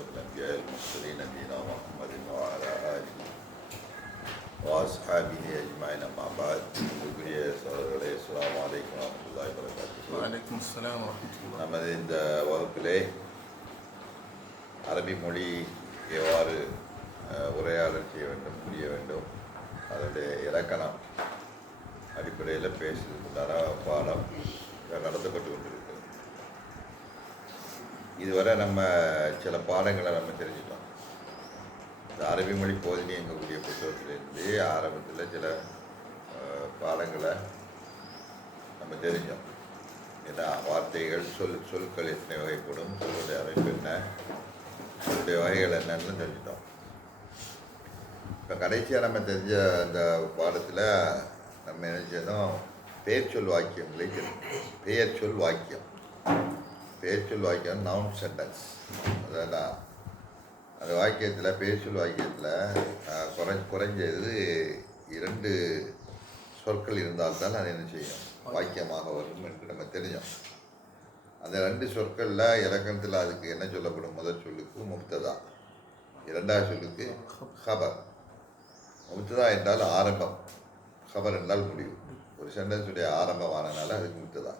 أشرف الأنبياء المرسلين نبينا محمد وعلى آله وأصحابه أجمعين أما بعد السلام عليكم ورحمة الله وبركاته. وعليكم السلام ورحمة الله. நமது இந்த வகுப்பிலே அரபி மொழி எவ்வாறு உரையாடல் செய்ய வேண்டும், புரிய வேண்டும், அதனுடைய இலக்கணம் அடிப்படையில் பேசுவதற்குண்டான பாடம் நடத்தப்பட்டு கொண்டிருக்கிறது. இதுவரை நம்ம சில பாடங்களை நம்ம தெரிஞ்சிட்டோம். இந்த அரபி மொழி போதினி எங்கக்கூடிய புத்தகத்திலேருந்து ஆரம்பத்தில் சில பாடங்களை நம்ம தெரிஞ்சோம். ஏன்னா வார்த்தைகள் சொற்கள் எத்தனை வகைப்படும், சொல்லுடைய அமைப்பு என்ன, சொல்லுடைய வகைகள் என்னன்னு தெரிஞ்சிட்டோம். இப்போ கடைசியாக நம்ம தெரிஞ்ச அந்த பாடத்தில் நம்ம என்ன செய்யணும், பெயர் சொல் வாக்கியங்களை தெரியும். பெயர் சொல் வாக்கியம் நவுன் சென்டென்ஸ். அதான் அந்த வாக்கியத்தில் பெயர் சொல் வாக்கியத்தில் குறைஞ்சது 2 சொற்கள் இருந்தால்தான் அது என்ன செய்யும், வாக்கியமாக வரும் என்று நம்ம தெரிஞ்சோம். அந்த 2 சொற்களில் இலக்கணத்தில் அதுக்கு என்ன சொல்லப்படும், முதல் சொல்லுக்கு முப்ததா, 2வது சொல்லுக்கு ஹபர். முப்ததா என்றால் ஆரம்பம், ஹபர் என்றால் முடிவு. ஒரு சென்டென்ஸுடைய ஆரம்பமானனால அதுக்கு முப்ததா,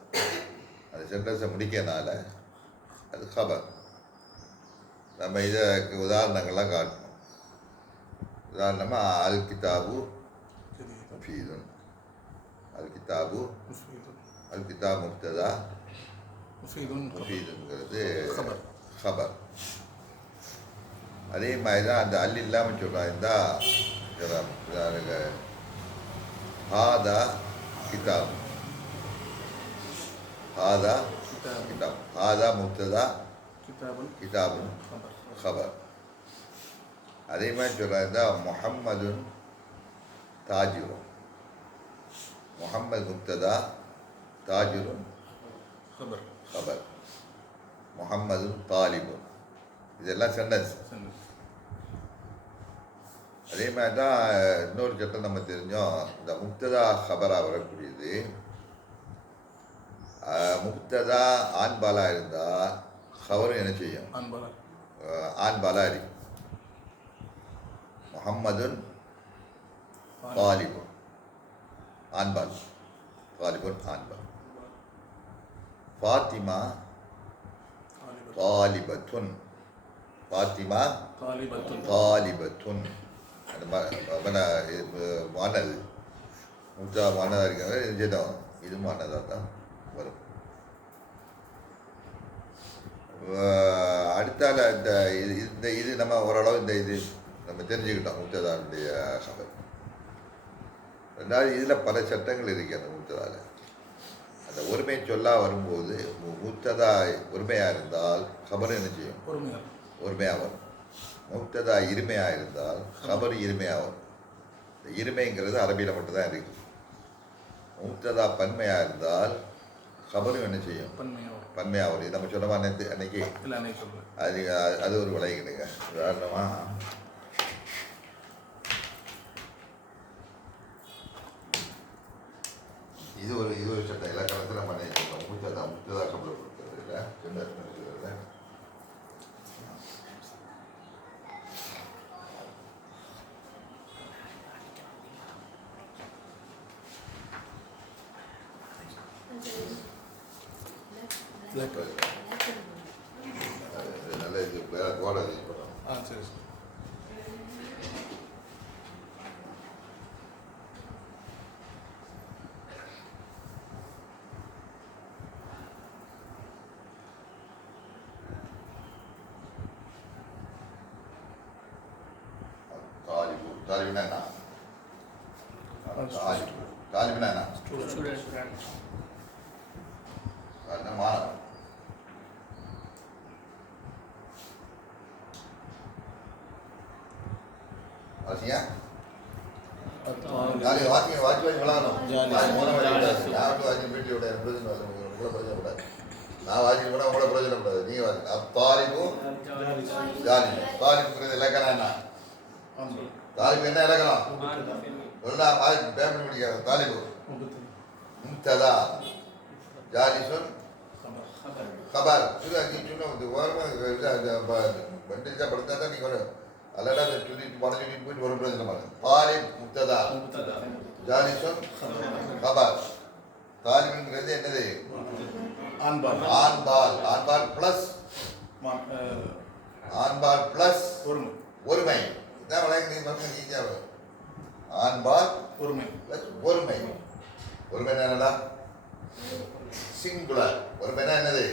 அந்த சென்டென்ஸை முடிக்கனால அது ஹபர். நம்ம இதற்கு உதாரணங்கள்லாம் காட்டணும். உதாரணமாக அல் கிதாபு முஃபீதுன், அல் கிதாபு அல் கிதாப் முப்ததா, முஃபீதுங்கிறது ஹபர். அதே மாதிரி தான் அந்த அல் இல்லாமல் சொல்கிறாங்க. ஹாதா கிதாப், ஹாதா கிதாப், ஹாதா முப்ததா, கிதாபுன் ஹபர். அதே மாதிரி சொல்கிறாங்க முஹம்மதுன் தாஜிரும், முஹம்மது முப்ததா, தாஜிரும் ஹபர், முஹம்மதுன் தாலிபுன். இதெல்லாம் சென்டென்ஸ். அதே மாதிரி தான் இன்னொரு சட்டம் நம்ம தெரிஞ்சோம். இந்த முப்ததா ஹபராக வரக்கூடியது, முப்ததா ஆண்பாலா இருந்தால் ஹபரும் என்ன செய்யும், ஆண்பாலா அடி. முஹம்மதுன் தாலிபுன் ஆண்பால், தாலிபுன் ஆண்பால். ஃபாத்திமா தாலிபத்துன், ஃபாத்திமா தாலிபத்துன். அந்த மானது முப்தா மானதாக இருக்காங்க. இதுதான் இது மானதாக தான் வரும். அடுத்தால இந்த இது நம்ம ஓரளவு இந்த இது நம்ம தெரிஞ்சுக்கிட்டோம் முப்ததாவுடைய ஹபர். 2வது இதில் பல சட்டங்கள் இருக்கு. அந்த முப்ததாவில் அந்த ஒருமை சொல்லா வரும்போது முப்ததா ஒருமையாக இருந்தால் ஹபர் என்ன செய்யும், ஒருமையாக வரும். முப்ததா இருமையாக இருந்தால் ஹபர் இருமையாக வரும். இந்த இருமைங்கிறது அரபியில் மட்டும்தான் இருக்குது. முப்ததா பன்மையாக இருந்தால் ஹபரும் என்ன செய்யும், பன்மையாக வரும். இது நம்ம சொன்னமா அன்னைக்கு அது ஒரு விளையாடுங்க. உதாரணமாக இது ஒரு சட்டம் இலக்கணத்தில் நம்ம நினைக்கிறோம். முப்ததா ஹபர் கொடுக்கறது இல்லை, சொன்னது நல்ல இது வேற போடாது. சரி சார். தாலிபுனா என்ன, தாலிபுனா என்ன, மாணவன். வாசிங்க வாட்சி விளாடணும். வீட்டிலுடைய உங்களை பிரச்சனைப்படாது. நான் வாசிக்க கூட உங்களை பிரச்சனைப்படாது. நீங்கள் வாசிங்க. அத்தாலிபும் ஜாலிபும். தாலிபுங்கிறது இலக்கணம் என்ன, தாலிபு என்ன இலக்கணம், பேமெண்ட் முடிக்காது. தாலிபு முப்ததா, ஜாலிசுன் கபார் நீ சொன்ன வண்டிச்சா படுத்தா தான் நீங்கள் வரும் அல்லடா அதை சொல்லிட்டு படம் சொல்லிட்டு போயிட்டு வரும் பிரச்சனை தாலிப் முக்ததா ஜாலிசன் கபார் தாலிப்ங்கிறது என்னது ஆண்பால் ஆண்பால் ப்ளஸ் ஆண்பால் ப்ளஸ் ஒருமை இதான் வழக்கு நீ வந்து ஈஸியாக ஆண்பால் ஒருமை ப்ளஸ் ஒருமை ஒருமை என்னடா சிங்குலர் ஒருமைனா என்னது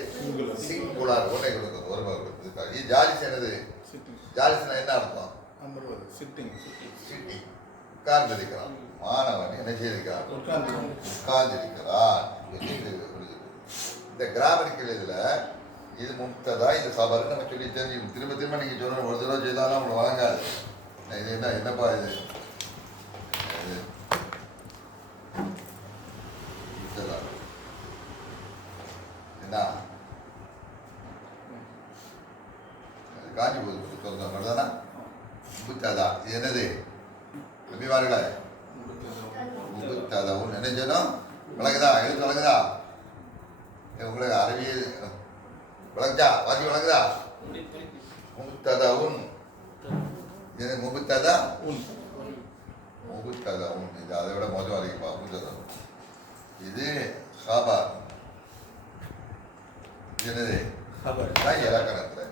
சிங்குலர் ஒன்றை கொடுக்குறது ஒருமை கொடுக்குறது இது ஜாலிஸ் என்னது ஜாலிஸ்னா என்ன அர்த்தம் சிட்டிங் உட்கார்ந்திருக்கிறான் மாணவன் என்ன செய்திருக்கிறான் உட்கார்ந்திருக்கிறான் இந்த கிராமரிக்கல் இதில் இது முக்ததா இது சபர் நம்ம சொல்லி தெரிஞ்சுக்கணும் திரும்ப திரும்ப நீங்கள் சொல்லணும் ஒரு தடவை செய்தாலும் அவங்களை வழங்காது இது என்னப்பா இது முக்ததா என்ன காஞ்சி போகுது சொல்ற மாதிரிதானா முக்ததா இது என்னது அபிமானிகளே முக்ததா ஒன்று என்ன செய்யணும் விளக்குதா எழுத்து விளக்குதா உங்களுக்கு அறிவியல் விளக்குதா வாசி விளக்குதா முகுத்ததா உன் இது முகுத்ததா முகுத்ததா உன் இது அதை விட மோசம் வரைக்கும்பா முகுத்ததா இது சாபா இது என்னது தான் இலக்கணத்தில்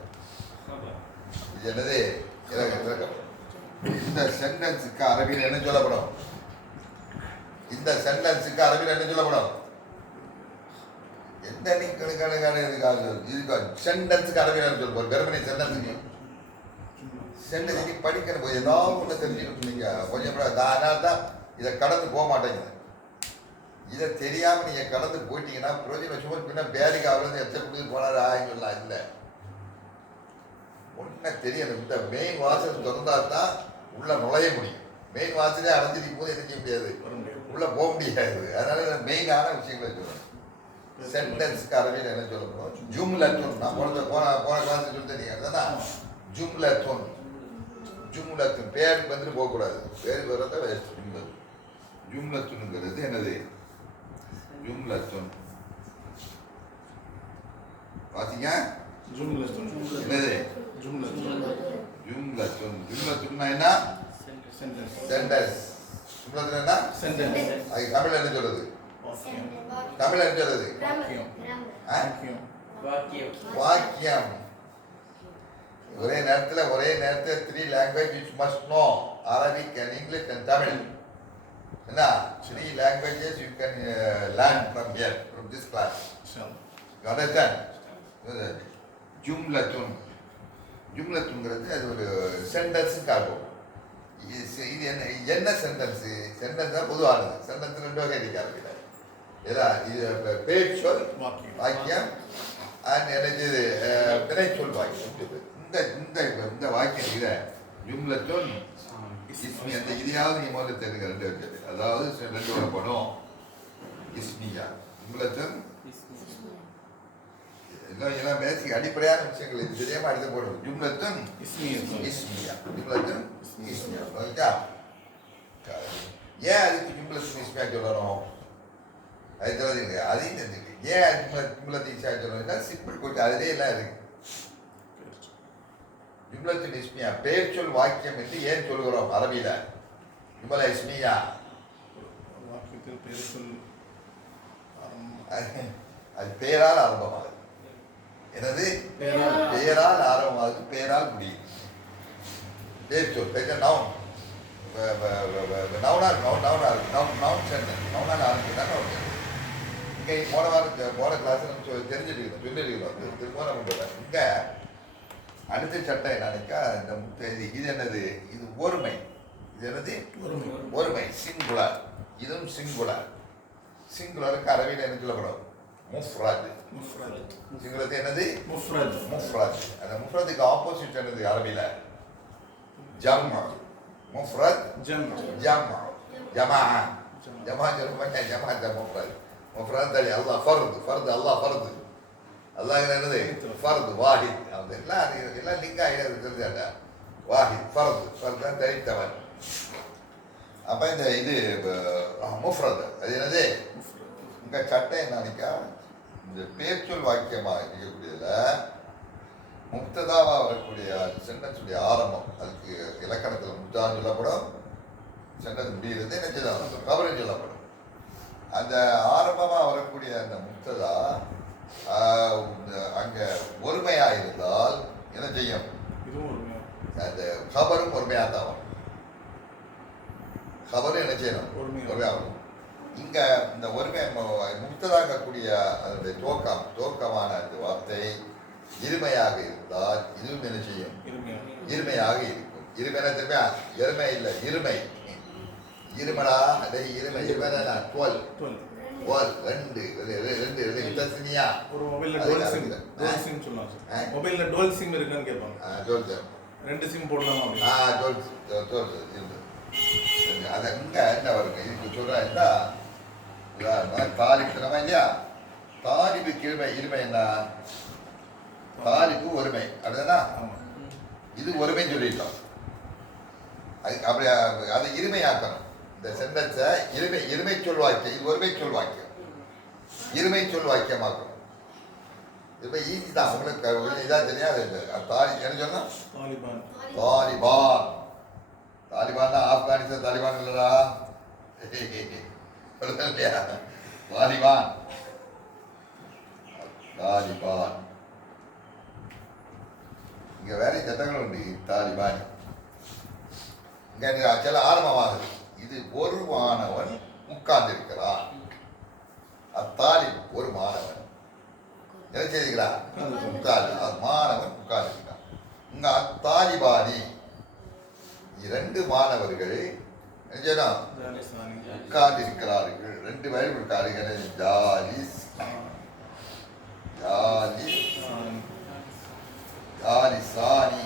இது என்னது இலக்கணம் இந்த சென்டென்ஸுக்கு அரபியில் என்ன சொல்லப்படும் இந்த சென்டென்ஸுக்கு அரபியில் என்ன சொல்லப்படும் எந்த இதுக்கு சென்டென்ஸுக்கு அரபியில் சொல்ல போகிற வெறுமனை சென்டென்ஸுக்கு சென்டென்ஸ் நீ படிக்கணும் போய் ஏதாவது ஒன்று தெரிஞ்சுக்கணும் நீங்கள் கொஞ்சம் அதனால தான் இதை கடந்து போக மாட்டேங்குது இதை தெரியாமல் நீங்கள் கடந்து போயிட்டீங்கன்னா பிரயோஜனம் சும்மா பின்னா பேரிக்கு அவர்லேருந்து எச்ச கொடுத்து போனார் ஆயிங்கலாம் இல்லை ஒன்றை தெரியணும் இந்த மெயின் வாசல் திறந்தா தான் உள்ளே நுழைய முடியும் மெயின் வாசலே அடைஞ்சிருக்கும் போது என்ன செய்ய முடியாது உள்ளே போக முடியாது அதனால மெயினான விஷயங்களை சொல்லணும் சென்டென்ஸ்க்கு அரபியில் என்ன சொல்லப்படும் ஜும்லத்துன் நான் போன கிளாஸ் சொல்லி தெரியுங்க அதுதான் ஜும்லத்துன் பேருக்கு வந்துட்டு போகக்கூடாது பேருக்கு வர்றத வேஸ்ட் ஜும்லத்துனுங்கிறது என்னது ஜும்லத்துன் பார்த்தீங்க என்னது ஜும்லத்துன்னா என்ன சென்டென்ஸ் ஜும்லத்துன் என்ன சென்டென்ஸ் அது தமிழ் என்ன சொல்றது தமிழ் என்ன சொல்றது வாக்கியம் ஒரே நேரத்தில் 3 language you must know Arabic and English and Tamil என்ன 3 languages you can learn from here from this class you understand ஜும்லத்துங்கிறது அது ஒரு சென்டென்ஸுக்கு ஆகும் இது என்ன சென்டென்ஸு சென்டென்ஸ் தான் பொதுவானது சென்டென்ஸ் 2 வகை இருக்காது இது பேச்சொல் வாக்கியம் அண்ட் எனது வினைச்சொல் வாக்கியம் இந்த வாக்கியம் இதை ஜும்லத்துன் இஸ்மி அந்த இதையாவது நீ முதல்ல தெரிஞ்சுக்க 2 வச்சது அதாவது 2 வரப்படும் இஸ்மியா ஜும்லத்துன் எல்லாம் பேசிக் அடிப்படையான விஷயங்கள் இது தெரியாமல் அடுத்து போடுவோம் ஜும்லத்துன் இஸ்மியா ஜும்லத்துன் இஸ்மியா ஏன் அதுக்கு ஜும்லத்துன் இஸ்மியா சொல்லணும் அது தெரிஞ்சுங்க அதையும் தெரிஞ்சுங்க ஏன் ஜும்லத்துன் இஸ்மியா சொல்லணும்னா சிம்பிள் கொஞ்சம் அதிலே எல்லாம் இருக்கு ஜும்லத்துன் இஸ்மியா பெயர் சொல் வாக்கியம் என்று ஏன் சொல்கிறோம் அரபியில ஜும்லா இஸ்மியா அது பெயரால் ஆரம்பமாகுது என்னது பெயரால் ஆரம்பமாகுது பெயரால் முடியும் பேர் சொல் பேர் நவுன் நவுனால் ஆரம்பிச்சுன்னா இங்கே போன கிளாஸ் நம்ம தெரிஞ்சுருக்கோம் சொல்லியிருக்கிறோம் திரும்ப நம்ம போகிறோம் இங்கே அடுத்த சட்டம் என்னக்கா இந்த இது என்னது இது ஒருமை இது என்னது ஒருமை சிங்குலர் இதுவும் சிங்குலருக்கு அரபியில் என்ன சொல்லப்படும் முஃப்ரத் சிங்குலருக்கு என்னது முஃப்ரத் அந்த முஃப்ரத்துக்கு ஆப்போசிட் என்னது அரபியில் ஜம்மா முஃப்ரத் ஜம்மா ஜமா சொல்லுங்க ஜமாத் முஃப்ரத் அல்லாஹ் ஃபர்து அல்லாஹ் என்னது ஃபர்து வாஹித் அவங்க எல்லாம் லிங்க் ஆகிடுது தெரிஞ்சாட்டா வாஹித் ஃபர்து தான் தனித்தவன் அப்போ இந்த இது முஃப்ரத் அது என்னது இங்கே சட்டம் என்னக்கா இந்த பேர்ச்சொல் வாக்கியமாக இருக்கக்கூடியதுல முக்ததாவா வரக்கூடிய சென்டென்ஸுடைய ஆரம்பம், அதுக்கு இலக்கணத்தில் முக்தான்னு சொல்லப்படும், சென்டென்ஸ் முடிகிறது என்ன சொல்லலாம், கபருன்னு சொல்லப்படும். அந்த ஆரம்பமாக வரக்கூடிய அந்த முக்ததா அங்கே ஒருமையாக இருந்தால் என்ன செய்யும், அந்த கபரும் ஒருமையாக தான் வரும். கபரும் என்ன செய்யணும், ஒருமையாக வரும். இங்கே இந்த ஒருமை முக்ததாகக்கூடிய அதனுடைய துவக்கமான அந்த வார்த்தை இருமையாக இருந்தால் இதுவும் என்ன செய்யும், இருமையாக இருக்கும். இருமைனா திரும்ப எருமை இல்லை, இருமை. இருமடா அந்த இருமை, இருமைனா 12 ரெண்டு தஸ்னியா. ஒரு மொபைல்ல டுவல் சிம் சொன்னாங்க. மொபைல்ல டுவல் சிம் இருக்கான்னு கேட்பாங்க. டுவல் சிம், ரெண்டு சிம் போடலாமா? டுவல் அது இங்கே என்ன வருங்க, இதுக்கு சொல்கிறா தாலிபுமா இல்லையா, தாலிபுக்கு இருமை என்ன, தாலிபு ஒருமை அப்படிதானா, இது ஒருமைன்னு சொல்லிட்டோம். அது அப்படி அதை இருமையாக்கணும். இந்த சென்டென்ஸை இருமை சொல் வாக்கியம், இது ஒருமை சொல் வாக்கியம், இருமை சொல் வாக்கியமாக்கணும். இப்போ ஈஸி தான், உங்களுக்கு இதாக தெரியாது. என்ன சொன்னால் தாலிபான், தாலிபான்னா ஆப்கானிஸ்தான் தாலிபான் இல்லைடா, இல்லையா, தாலிபான் தாலிபான். இங்கே வேற சட்டங்கள் உண்டு. தாலிபான் இங்கே சில ஆரம்பமாகுது. இது ஒரு மாணவன் உட்கார்ந்திருக்கிறான். அத்தாலி ஒரு மாணவன் என்ன செய்திருக்கிறான், மாணவன் உட்கார்ந்திருக்கிறான். இங்க அத்தாலிபானி இரண்டு மாணவர்கள் உட்கார்ந்திருக்கிறார்கள். ரெண்டு பேரும் இருக்கார்கள். ஜாலிஸ் ஜாலிசானி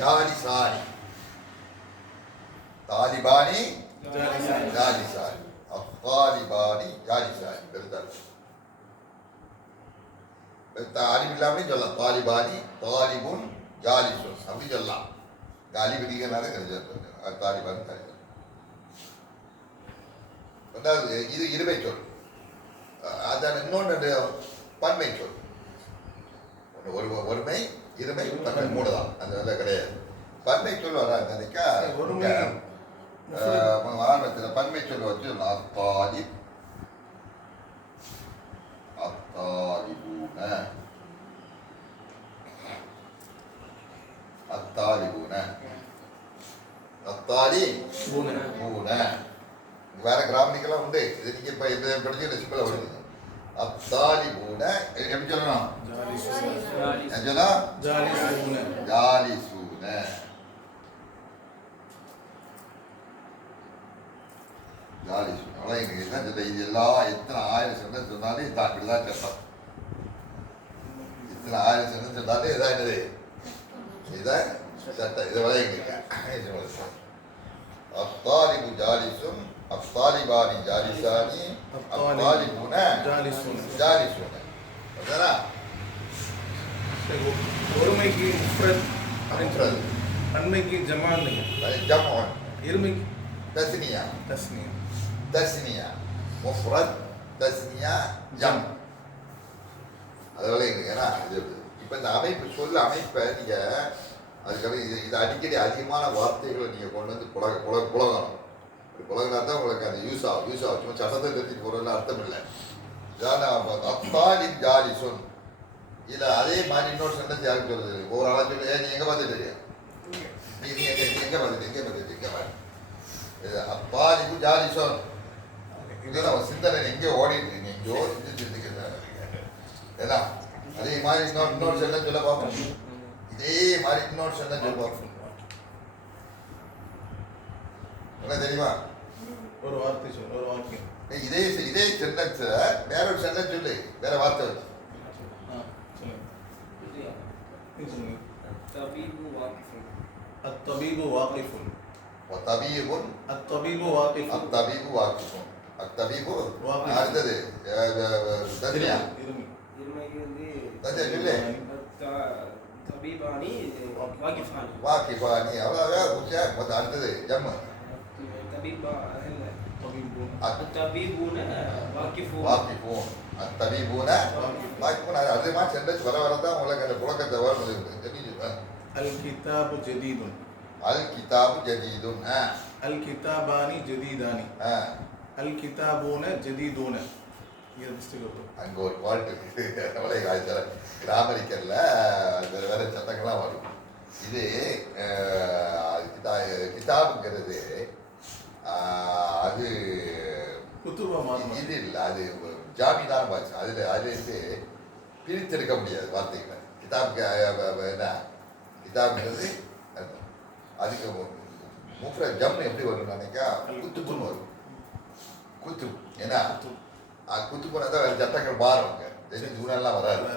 ஜாலிசானி தாலிபானி ஜாலிசானி அத்தாலிபானி ஜாலிசானி பெருத்தாள் அறிவில்லாமே சொல்லலாம். தாலிபானி தாலிபுன் ஜாலிசுன் அப்படி சொல்லலாம். காலி விதிகளாக தாலிபான் தாலிபான். ரெண்டாவது இது இருமை சொல். அதான் இன்னொன்று பன்மை சொல். ஒருமை இருமை பன்மை மூணு தான், அந்த வேலை கிடையாது. பன்மை சொல் வராது நினைக்கா ஆரம்பத்தில் பன்மை சொல் வச்சு அத்தாலி அத்தாலிபூன அத்தாலிபூன அத்தாலி பூன. வேற கிராமணிக்கெல்லாம் உண்டு. இது நீங்க இப்ப இதை படிச்சு ரெசிபில வருது. அத்தாலிபூன எப்படி சொல்லணும், ஜாலிசூன. ஜாலிசூன அவ்வளோ எனக்கு என்ன சொல்ல, இது எல்லாம் எத்தனை 1000 சென்டென்ஸ் சொன்னாலும் இதான் இப்படிதான் சட்டம். இத்தனை 1000 சென்டென்ஸ் சொன்னாலும் இதான் என்னது, இதுதான் சட்டம். இதை விளையாங்க. அத்தாலிபு ஜாலிசும் அத்தாலிபானி ஜாலிசானி அத்தாலிபுன ஜாலிசூன. சரிங்களா? ஒருமைக்கு முஃப்ரத், அன்மைக்கு ஜமான், ஜமான். இருமைக்கு தஸ்னியா தஸ்னியா தஸ்னியா முஃப்ரத் தஸ்னியா ஜம். அதனால எங்களுக்கு ஏன்னா இது இப்போ இந்த அமைப்பு சொல்ல அமைப்பை நீங்கள் அதுக்காக இது அடிக்கடி அதிகமான வார்த்தைகளை நீங்கள் கொண்டு வந்து புலகணும். புலகினா தான் உங்களுக்கு அது யூஸ் ஆகும். சும்மா சட்டத்தை தெரிஞ்சுட்டு போகிறதுல அர்த்தம் இல்லை. இதான் அத்தாலிப் ஜாலிசுன். இல்லை அதே மாதிரி இன்னொரு சென்டென்ஸ் யாருக்கு சொல்லுது, ஒவ்வொரு ஆளாக சொல்லி நீ எங்கே பார்த்துட்டு நீ எங்கே பார்த்துட்டு அத்தாலிபு ஜாலிசுன். இதுதான் சிந்தனை எங்கேயோ ஓடிட்டு இருக்கீங்க, எங்கேயோ சிந்திச்சுருக்கீங்க. ஏன்னா அதே மாதிரி இன்னொரு சென்டென்ஸ் சொல்ல பார்ப்போம். இதே மாதிரி இன்னொரு சென்டென்ஸ் சொல்ல பார்ப்போம். என்ன தெரியுமா, ஒரு வார்த்தை சொல்லு, ஒரு வாக்கியம். இதே சென்டென்ஸ் வேற ஒரு சென்டென்ஸ் சொல்லு, வேற வார்த்தை வச்சு. الطبيب واقف طبيب الطبيب واقف الطبيب واقف الطبيب அடுத்தது தன்யா தன்யா சொல்லு طبيباني واقفاني واقفاني அவ்வளவு புரிஞ்சா. அடுத்தது ஜம்மு الطبيبة طبيبون الطبيبون واقفون வாக்கிப்போம் அத்தபீபூன வாக்கிப்போம் அது மாதிரி சென்டென்ஸ் வர வரதான் உங்களுக்கு அந்த புழக்கத்தை வரும் الكتاب جديد அல் கிதாபு ஜதீதுன் الكتابان جديدان الكتابون جديدون இது மிஸ்டேக் வரும். அங்கே ஒரு பாட்டு இருக்குது நம்மளே காய்ச்சல கிராமரிக்கரில் வேறு வேறு சட்டங்கள்லாம் வரும். இது கிதாபுங்கிறது அது குத்துபா மாறும். இது இல்லை, அது ஜாமீதான பாச்சு. அதுலேருந்து பிரித்தெடுக்க முடியாது வார்த்தைகளை. கிதாபுக்கு என்ன கிதாபுங்கிறது அதுக்கு முஃப்ர ஜம்னு எப்படி வரும்னு நினைக்கா குத்துப்புன்னு வரும். குத்து ஏன்னா குத்து போனால் தான் வேறு சட்டங்கள் மாறுவாங்க. ஜூனெல்லாம் வராது.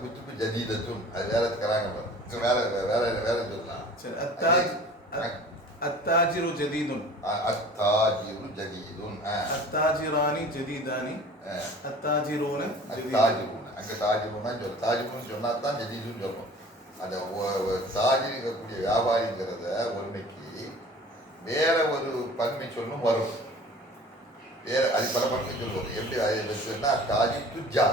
குத்துப்பு ஜதீதத்தும் அது வேற கராங்க வரும். வேற வேற வேற சொல்லலாம். அத்தாஜிரு ஜதீதுன் அத்தாஜிரு ஜதீதுன் அத்தாஜிரானி ஜதீதானி அத்தாஜிரூன தாஜிரூன். அங்கே தாஜிரூனா சொல்ல தாஜிரூன்னு சொன்னா தான் ஜதீதுன்னு சொல்லணும். அந்த தாஜில் இருக்கக்கூடிய வியாபாரிங்கிறத ஒருமைக்கு வேற ஒரு பன்மை சொல்லும் வரும். வேற அது பல பன்மை சொல்லுவோம். எப்படி அதுன்னா தாஜி துஜா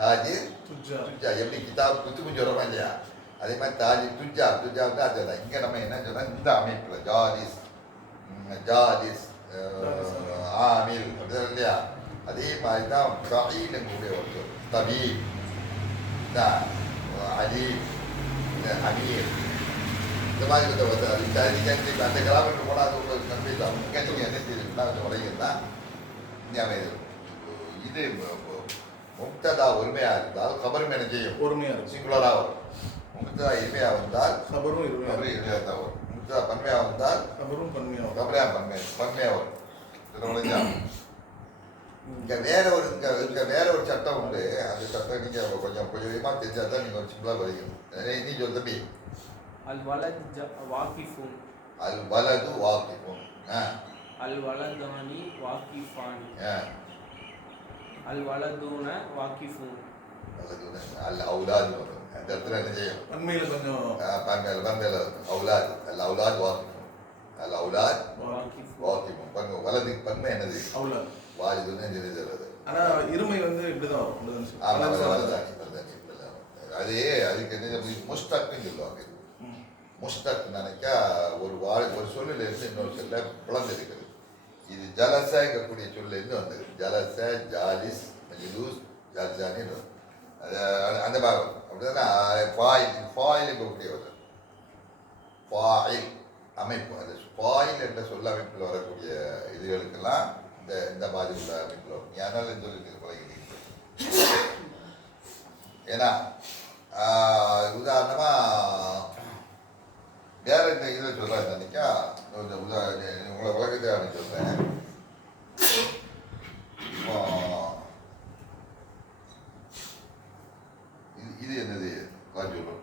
தாஜி துஜா எப்படி கிதாப் குத்துக்கும் சொல்கிறோமா இல்லையா, அதே மாதிரி தாஜி துஜா துஜாவுக்கு அதுதான். இங்கே நம்ம என்ன சொன்னால் இந்த அமைப்பில் ஜாலிஸ் ஜாலிஸ் ஆமில் அப்படிதான் இல்லையா, அதே மாதிரி தான் ஃபஈலுங்கூடிய ஒரு சொல். தபீப் அலி அமீர் இந்த மாதிரி வந்து அது அந்த கிராமத்துக்கு போனால் அது உங்களுக்கு கம்ப்ளீட் ஆகும். இங்கே நீங்கள் என்ன செய்யுதுன்னா கொஞ்சம் உடையுதுன்னா இது முக்ததா ஒருமையாக இருந்தால் கபரும் என்ன செய்யும் ஒருமையாக இருக்கும், சிங்குலராக வரும். முக்ததா இருமையாக வந்தால் கபரும் இருமையாக தான் வரும். முக்ததா பன்மையாக வந்தால் கபரும் பன்மையாக கபரையா பன்மையாக வரும். இங்கே வேற ஒரு சட்டம் உண்டு. அந்த சட்டம் நீங்கள் கொஞ்சம் கொஞ்சமாக தெரிஞ்சா தான் நீங்கள் ஒரு சிம்பிளாக படிக்கணும். நீ சொல் தம்பி. அல் வலது வாக்கிஃபூன் அல் வலது வாக்கிஃபூன் அல் வலதானி வாக்கிஃபானி அல் வலதூன வாக்கிஃபூன் அல் அவுலாது வரும். அந்த இடத்துல என்ன செய்யும் பன்மையில் கொஞ்சம் பன்மையில் அவுலாது அல் அவுலாது வாக்கிஃபூன் அல் அவுலாத் வாக்கிஃபூன் பன்மை வலதுக்கு பன்மை என்னது அவுலாத் வாலிதுன்னு தெரிஞ்சது. ஆனால் இருமை வந்து இப்படிதான் வரும். அது அதுக்கு என்ன முஸ்தக்குன்னு சொல்லுவாங்க. முஸ்தக் நினைக்கா ஒரு சொல்லில் இருந்து இன்னொரு சொல்ல பிளந்திருக்குது. இது ஜலசாங்கக்கூடிய சொல்லிருந்து வந்தது. ஜலச ஜாலிஸ் ஜுலூஸ் ஜல்சானின்னு அந்த பாகம் அப்படின்னா ஃபாயில் இருக்கக்கூடிய ஒரு ஃபாயில் அமைப்பு. அது ஃபாயில் என்ற சொல்ல அமைப்பில் வரக்கூடிய இதுகளுக்கெல்லாம் இந்த மாதிரி உள்ள அமைப்பில் வரும். அதனால இந்த சொல்லி பழகிட்டீங்க. ஏன்னா உதாரணமாக வேற இந்த இதில் சொல்கிறேன் நினைக்கா உங்களை உலகத்தை நான் சொல்கிறேன். இது என்னது சொல்லும்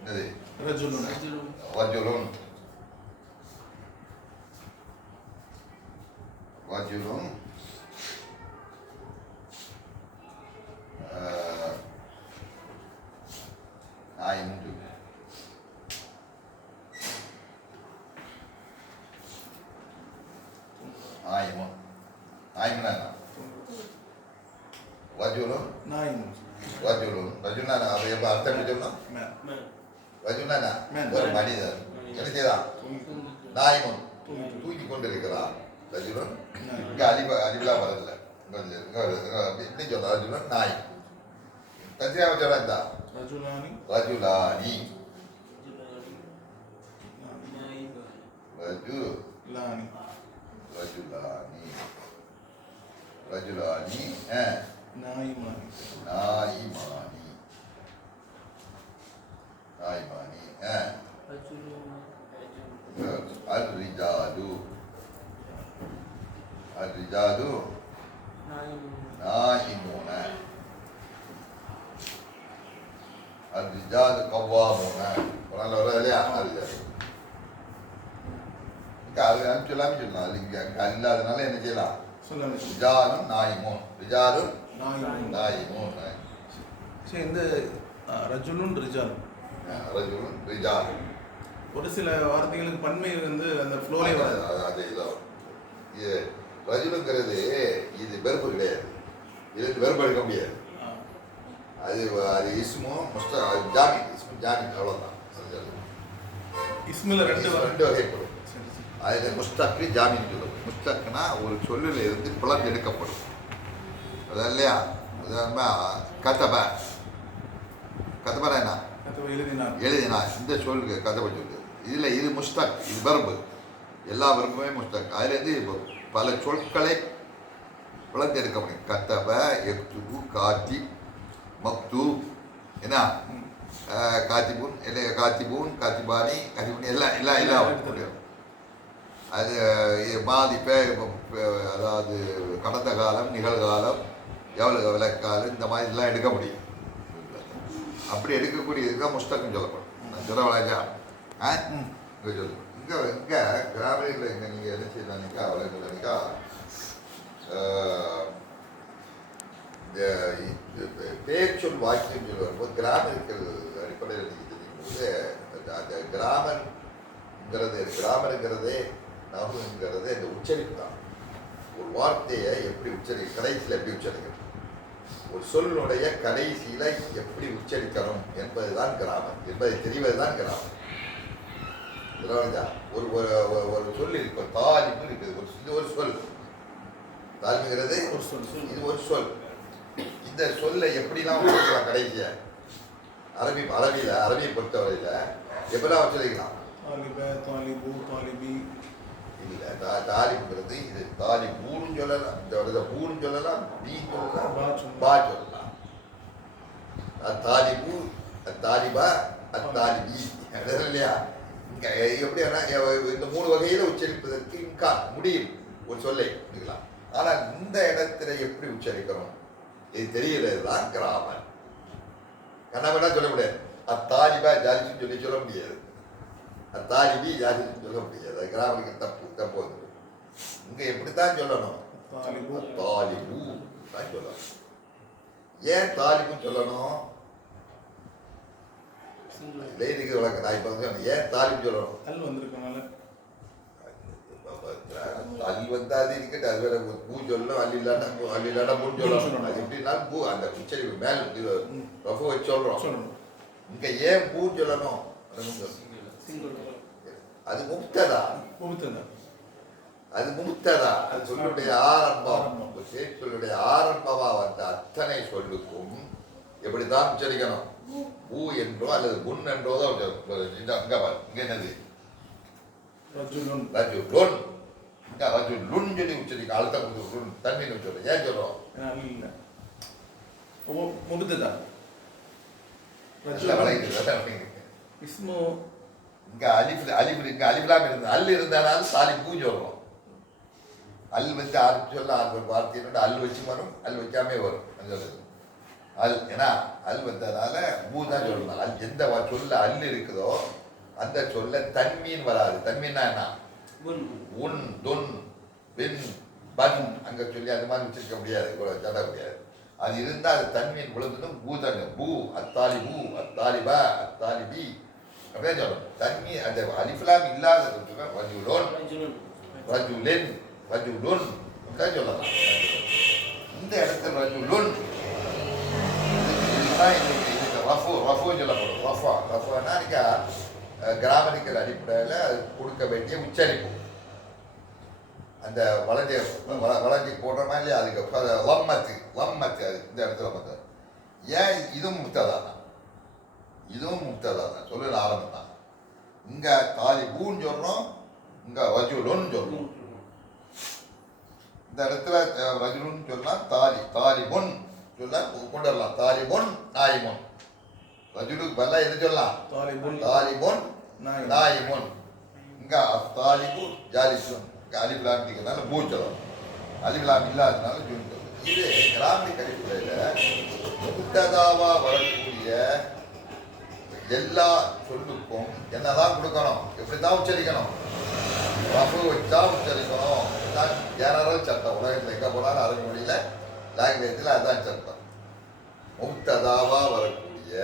என்னது ரஜுலுன் ரஜுலுன் நாயின்னு நாயிமும் நாயிமுன்னா என்ன ரஜுலுன் ரஜுலுன் ரஜுனா அதை எப்போ அர்த்தம் எப்படி சொல்லணும்? ரஜுனா ஒரு மனிதன் என்ன செய்யலாம்? நாயிமும் தூக்கி கொண்டு இருக்கிறான். ரஜுலுன் இங்கே அழிவுலாம் வரல. இப்படி சொல்ல ரஜுலுன் நாய் தந்திரியாக சொல்ல இருந்தா ரஜுலானி ரஜுலானி ரஜுலானி ரஜுலானி நாயிமானி நாயிமானி நாயிமானி அல் ரிஜாலு அல் ரிஜாலு நாயிமூன அல் ரிஜாலு கவ்வாமூன குரான்ல வர இல்லையா? அது அது சொல்லாம சொல்லலாம். அது இங்கே அங்கே இல்லாதனால என்ன செய்யலாம்? ரிஜாலும் நாயிமூன் ரிஜாலும் நாயிமூன் சரி, இந்த ரஜுலுன் ரிஜால் ரஜுலுன் ரிஜால் ஒரு சில வார்த்தைகளுக்கு பன்மை வந்து அந்த ஃப்ளோலே வராது. அது இதான் இது ரஜுலுங்கிறது இது வெறுப்பு கிடையாது, இது வெறுப்பு எடுக்க முடியாது. அது அது இஸ்மோ ஜாமி அவ்வளோதான். இஸ்மில் ரெண்டு வகைப்படும். அதில் முஸ்தக்கு ஜாமீன் சொல்லுவோம். முஸ்தக்குனா ஒரு சொல்லில் இருந்து பிளந்தெடுக்கப்படும். அதான் இல்லையா? உதாரணமாக கதபா என்ன எழுதினா இந்த சொல்லுக்கு கதபை சொல்லுது. இதில் இது முஸ்தக், இது வெர்பு. எல்லா வெர்புமே முஸ்தக். அதுலேருந்து இப்போ பல சொற்களை பிளந்தெடுக்க முடியும். கதப, எக்துபு, காத்தி, மக்து, என்ன காத்திபூன், காத்திபூன், காத்திபானி, காத்திபூன் எல்லாம் முடியும். அது மாதி அதாவது கடந்த காலம், நிகழ்காலம், எவ்வளோ விளக்காலம், இந்த மாதிரி இதெல்லாம் எடுக்க முடியும். அப்படி எடுக்கக்கூடியதுக்கு தான் முஸ்தக்குன்னு சொல்லப்படும். நான் சொல்ல வளர்ச்சா இங்கே சொல்லு. இங்கே கிராமத்தில் இங்கே நீங்கள் என்ன செய்யலாம்க்கா வளர்க்கலாம்க்கா இந்த பேர் சொல் வாக்கியம் சொல்லி வரும்போது கிராமர்கள் அடிப்படையில் நீங்கள் தெரியும்போது அந்த கிராமருங்கிறதே நாமுங்கிறதே இந்த உச்சரிப்பு தான். ஒரு வார்த்தையை எப்படி கடைசியில் எப்படி உச்சரிக்கணும், ஒரு சொல்லுடைய கடைசியில் எப்படி உச்சரிக்கணும் என்பதுதான் கிராமர், என்பதை தெரிவதுதான் கிராமர். ஒரு ஒரு சொல் இருக்கு, தாலிப்பு இருக்குது. இது ஒரு சொல், தாலிப்புங்கிறது ஒரு சொல், இது ஒரு சொல். இந்த சொல்லை எப்படிலாம் உச்சரிக்கலாம் கடைசியை அரபியை பொறுத்தவரையில் எப்படிலாம் உச்சரிக்கலாம்? இல்லை, தாலிப்புங்கிறது இது தாலிபூன்னு சொல்லலாம், இந்த பூன்னு சொல்லலாம், பீ சொல்லலாம், பா சொல்லலாம். தாலிபு, தாலிபா, தாலிபி இல்லையா? இங்கே எப்படி இந்த 3 வகையில் உச்சரிப்பதற்கு இன்கா முடியும் ஒரு சொல்லை முடிக்கலாம். ஆனால் இந்த இடத்துல எப்படி உச்சரிக்கணும் இது தெரியறது தான் கிராமர். கண்ணாமண்ணா சொல்ல முடியாது. அத்தாலிபா ஜாலின்னு சொல்ல முடியாது, அத்தாலிபி ஜாலின்னு சொல்ல முடியாது. அது கிராமருக்கு தப்பு வந்து இங்கே எப்படித்தான் சொல்லணும்? தாலிபு தான் சொல்லணும். ஏன் தாலிபுன்னு சொல்லணும்? லேடிக்கு வழக்கு நான் இப்போ வந்து ஏன் தாலிபு சொல்லணும்? அல் வந்திருக்கனால அல் வந்தாது இருக்கட்டு. அது வேற பூ சொல்லணும், அல் இல்லாட்டா பூன்னு சொல்லணும். அது எப்படின்னாலும் பூ அந்த உச்சரிப்பு மேல் ரஃபு வச்சு சொல்கிறோம். இங்கே ஏன் பூன்னு சொல்லணும்? அது முக்ததா, அது முக்ததா. அது சொல்லுடைய ஆரம்பம். சொல்லுடைய ஆரம்பமா வந்த அத்தனை சொல்லுக்கும் எப்படித்தான் உச்சரிக்கணும்? பூ என்றோ அல்லது புன் என்றோ தான் இங்க என்னது ரஜுலுன் சொல்லி உச்சரிக்க அழுத்தம் கொடுத்து தன்மைன்னு சொல்றோம். ஏன் சொல்றோம்? இங்க அலிஃப்லாம் இருந்தது. அல் இருந்தாலும் தாலிபூன்னு சொல்றோம். அல் வந்து ஆரம்பிச்சு சொல்ல வார்த்தையோட அல் வச்சு வரும், அல் வைக்காமே வரும். அல் ஏன்னா அல் வந்ததுனால பூ தான் சொல்லணும். அல் எந்த சொல்ல அல் இருக்குதோ அந்த சொல்ல தன்மீன் வராது. தன்மீன்னா என்ன? உன், துன், பின், பன் அங்கே சொல்லி அந்த மாதிரி வச்சிருக்க முடியாது, சொல்ல முடியாது. அது இருந்தால் அது தன்மீன் விழுந்ததும் பூதங்க. பூ, அத்தாலிபு, அத்தாலிபா, அத்தாலிபி அப்படியே சொல்லணும். தன்மீ அந்த அலிஃப்லாம் இல்லாத ரஜுலோன், ரஜுலின், ரஜுலுன் அப்படியே சொல்லலாம். இந்த இடத்துல ரஜுலுன் இதுக்கு ரஃபுன்னு சொல்லப்படும். ரஃபானா கிராமரிக்கல் அடிப்படையில் அது கொடுக்க வேண்டிய உச்சரிப்பு. அந்த வளர்ச்சி போடுற மாதிரி அதுக்கு லம்மத்து அது இந்த இடத்துல பார்த்தா ஏன் இதுவும் முக்ததா தான் சொல்லுற ஆரம்பம் தான். இங்கே தாலிபூன்னு சொல்கிறோம், இங்கே ரஜுலுன்னு சொல்கிறோம். இந்த இடத்துல ரஜுலுன்னு சொல்லலாம், தாலிபுன் சொல்ல கொண்டு வரலாம். தாலிபுன், நாயிமுன். ரஜுலுக்கு பதிலாக எது சொல்லலாம்? தாலிபுன், நாயிமுன். இங்கே தாலிபு ஜாலிசுன். இங்கே அலிஃப்லாம் இருக்கிறதுனால பூ சொல்லணும், அலிஃப்லாம் இல்லாததுனால ஜூன் சொல்லணும். இது கிராமிக் அடிப்படையில் முக்ததாவா வரக்கூடிய எல்லா சொல்லுக்கும் என்னதான் கொடுக்கணும், எப்படி தான் உச்சரிக்கணும்? ரஃபு வச்சா உச்சரிக்கணும். இதுதான் ஜெனரல் சட்டம். உலகத்தில் எங்கே போனாலும் அரபி மொழியில் லாங்குவேஜில் அதுதான் சட்டம். முக்ததாவா வரக்கூடிய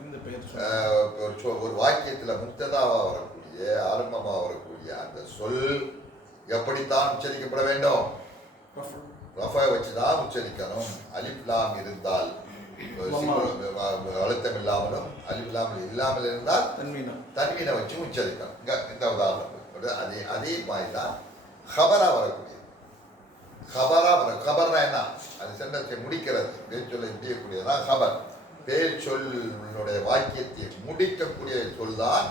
எந்த பெயர் ஒரு வாக்கியத்தில் முக்ததாவா வரக்கூடிய ஆரம்பமாக வரக்கூடிய அந்த சொல் எப்படித்தான் உச்சரிக்கப்பட வேண்டும்? ரஃபை வச்சு தான் உச்சரிக்கணும். அலிஃப்லாம் இருந்தால் அழுத்தம் இல்லாமலும் இல்லாமல் இருந்தால் தன்வீனை வச்சு உச்சரிக்கணும். இந்த உதாரணம் அதே மாதிரி தான் ஹபரா வரக்கூடியது. ஹபர்னா என்ன? அது சென்டென்ஸை முடிக்கிறது, பேர் சொல்லை முடியக்கூடியதான் ஹபர். பேர் சொல்லுடைய வாக்கியத்தை முடிக்கக்கூடிய சொல் தான்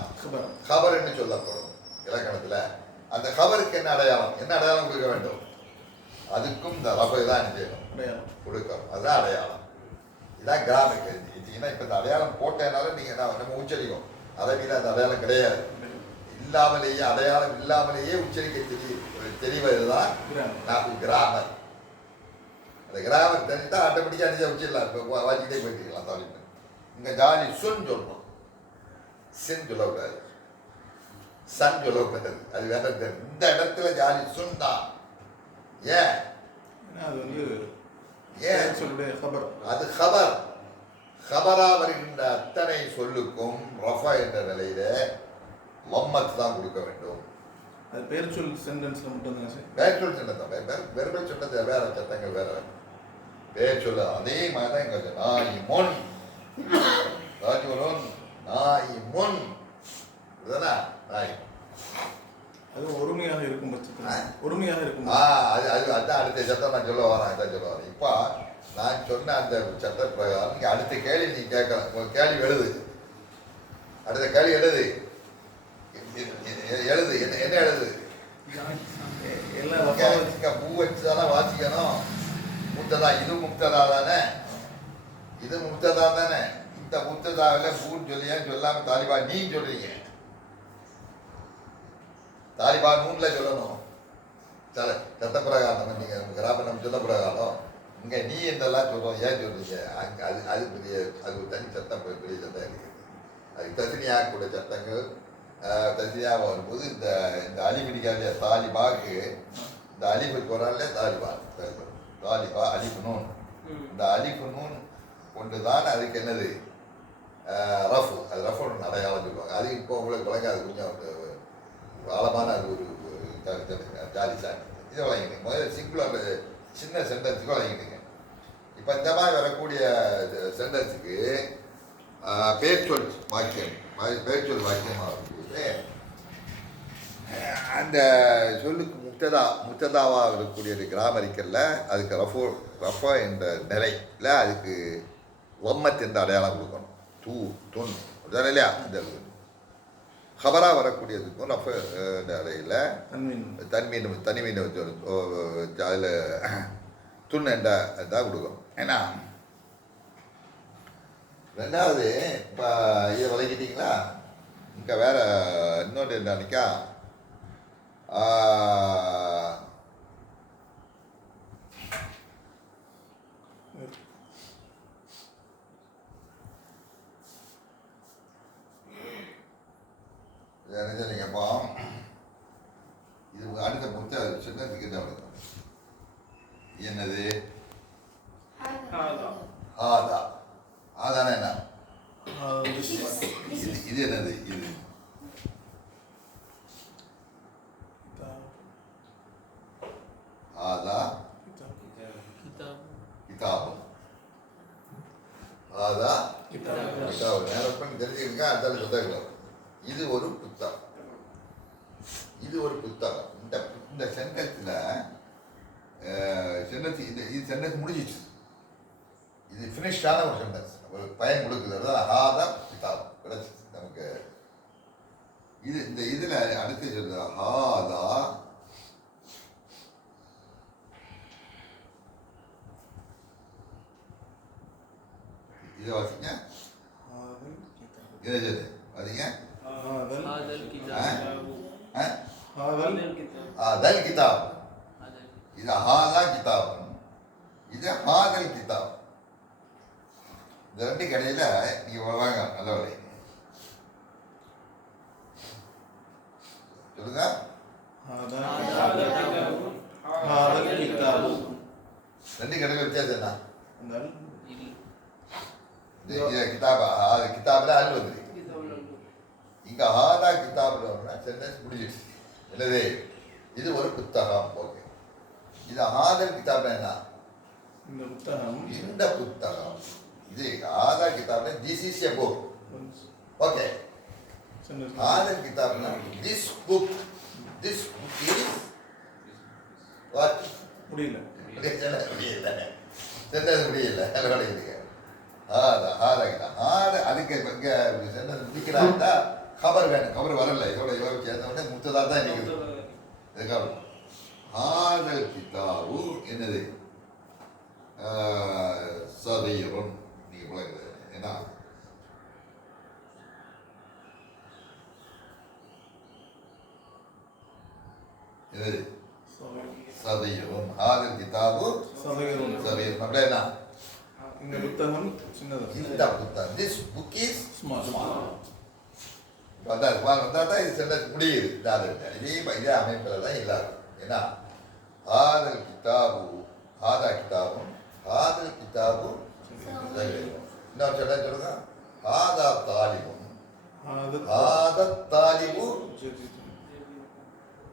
ஹபர் என்று சொல்லப்படும் இலக்கணத்தில். அந்த ஹபருக்கு என்ன அடையாளம் கொடுக்க வேண்டும்? அதுக்கும் இந்த ரஃபை தான் என்ன செய்யணும்? கொடுக்கணும். அதுதான் அடையாளம். இதுதான் கிராமர். ஏன்னா இப்போ இந்த அடையாளம் போட்டதுனால நீங்கள் நம்ம உச்சரிக்கும். அரபியில் அந்த அடையாளம் கிடையாது. இல்லாமலேயே அடையாளம் இல்லாமலேயே உச்சரிக்க தெரிவதுதான் கிராமர். அந்த கிராமர் தெரிஞ்சுட்டா ஆட்டோமேட்டிக்காக அடிச்சா உச்சிடலாம். இப்போ வாசிக்கிட்டே போயிட்டுருக்கலாம். தாலிப்பு இங்கே ஜாலி சுன் சொல்லணும், சின் சொல்லக்கூடாது, சன் சொல்லக்கூடாது. அது வேற. இந்த இடத்துல ஜாலி சுன் தான். ஏன்? அது வந்து அது ஹபர். ஹபரா வருகின்ற அத்தனை சொல்லுக்கும் ரஃபா என்ற நிலையில வம்மத் தான் கொடுக்க வேண்டும். அது பெயர் சொல் சென்டென்ஸ்ல மட்டும் தான் சார். பெயர் சொல் சென்டென்ஸ் வெறும் சொன்னது வேற, சட்டங்கள் வேற. பெயர் சொல்ல அதே மாதிரி தான் இங்க நாயிமுன் ராஜுவனுன் நாயிமுன் இதுதானா நாய். அது ஒருமையாக இருக்கும் பட்சத்தில் ஒருமையாக இருக்கும். அதுதான் அடுத்த சட்டம் நான் சொல்ல வரேன். இப்போ நான் சொன்ன அந்த சட்ட பிரகாரம் நீங்கள் அடுத்த கேள்வி நீ கேட்கலாம். உங்கள் கேள்வி எழுது. அடுத்த கேள்வி எழுது. என்ன எழுது? பூ வச்சு தானே வாசிக்கணும். முக்ததா, இது முக்ததா தானே, இது முக்ததா தானே. இந்த முக்ததாவில் பூன்னு சொல்லியே சொல்லாமல் தாலிபா நீ சொல்றீங்க. தாலிபா நூன்ல சொல்லணும். சட்ட பிரகாரம் நீங்கள் கிராமம் நம்ம சொல்ல பிரகாரம் இங்கே நீ என்றெல்லாம் சொல்கிறோம். ஏன் சொல்றீங்க? அங்கே அது பெரிய, அது ஒரு தனி சட்டம், பெரிய சட்டம் இருக்குது. அது தசினியாகக்கூடிய சட்டங்கள். தசினியாக வரும்போது இந்த அலிபிடிக்காத தாலிபாக்கு இந்த அலிபுக்கு வராலே தாலிபா அலிஃபு நூன். இந்த அலிஃபு நூன் கொண்டு தான் அதுக்கு என்னது ரஃபு. அது ரஃபு அடையாளம் சொல்லுவாங்க. அது இப்போ உங்களுக்கு வழங்காது. கொஞ்சம் ஆழமான அது ஒரு ஜாலி சாமி. இதை வழங்கிடுங்க. முதல்ல சிங்குலர் சின்ன சென்டென்ஸுக்கு வழங்கிடுங்க. இப்போ இந்த மாதிரி வரக்கூடிய சென்டென்ஸுக்கு பேர்ச்சொல் வாக்கியமாக இருக்கும்போது அந்த சொல்லுக்கு முக்ததாவாக இருக்கக்கூடிய கிராமரிக்கல்ல அதுக்கு ரஃபா என்ற நிலையில் அதுக்கு வம்மத் என்ற அடையாளம் கொடுக்கணும். துன் அதான் இல்லையா? இந்த ஹபரா வரக்கூடியதுக்கும் ரஃப நிலையில் தனிமீன் அதில் துன் என்ற தான் கொடுக்கணும். ஏன்னா ரெண்டாவது இப்போ இதை விளக்கிட்டீங்களா? இங்கே வேற இன்னொன்று என்னன்னைக்கா நினைச்சீங்கப்பா. இது அடுத்த முத்த சின்னத்துக்கு என்ன விளக்கம்? என்னது? ஆதா. ஆதான என்ன? இது என்னது? இது ஆதா கிதாபும். ஆதா கிதாபு. நேரம் பண்ணி தெரிஞ்சுக்கிங்க. அடுத்த புத்தகம். இது ஒரு புத்தகம். இது ஒரு புத்தகம். இந்த சென்டென்ஸில் இது சென்டென்ஸ் முடிஞ்சிச்சு. இது ஃபினிஷ்டான ஒரு சென்டென்ஸ். ஒரு பயன் கொடுக்குது. அதுதான் ஹாதா கிதாப் கிடைச்சிச்சு நமக்கு. இது இந்த இதில் அடுத்து சொல்லுது ஹாதா இதை வாசிங்க. இதை சொல்லு வாசிங்க. ஹாதல் கிதாப். இது ஹாதா கிதாப். இது ஹாதல் கிதாப். இந்த ரெண்டு கடையில் நீங்கள் வாங்க. நல்ல வழி சொல்லுங்க. ரெண்டு கடையில் வித்தியாசம் என்ன? இங்கே ஹாதா கிதாப்னா சென்டென்ஸ் முடிஞ்சிடுச்சு. என்னது இது ஒரு புத்தகம். ஓகே, இது ஹாதல் கிதாப்னா என்ன? இந்த புத்தகம். இந்த புத்தகம் இது ஹாதா கிதாப்னா this is a book. Okay, ஹாதல் கிதாப்னா this book. This book is what? முடியல முடியல சென்டென்ஸ் முடியல. அதுக்கு இங்கே சென்டென்ஸ் முடிக்கிறாங்கன்னா கபர் வேணும். கபர் வரல. இதோட சேர்ந்தவொடனே முத்ததா தான் நிற்குது. இதுக்காக ஹாதல் கிதாபு என்னது சதீரன். நீங்கள் பழகுது ஏன்னா என்னது சதீரன். ஹாதல் கிதாபு சதீரன். அப்படியே என்ன? இந்த புத்தகம் சின்னது. இந்த புத்தகம் திஸ் புக் இஸ் ஸ்மால். வந்தால் தான் இது சென்டென்ஸ் முடியுது. இதே அமைப்பில் தான் எல்லாரும். ஏன்னா ஹாதல் கிதாபு ஹாதா கிதாபும் ஹாதல் கிதாபு இன்னொரு சென்டென்ஸ் சொல்லுங்க. ஹாதா தாலிபும் ஹாதா தாலிபு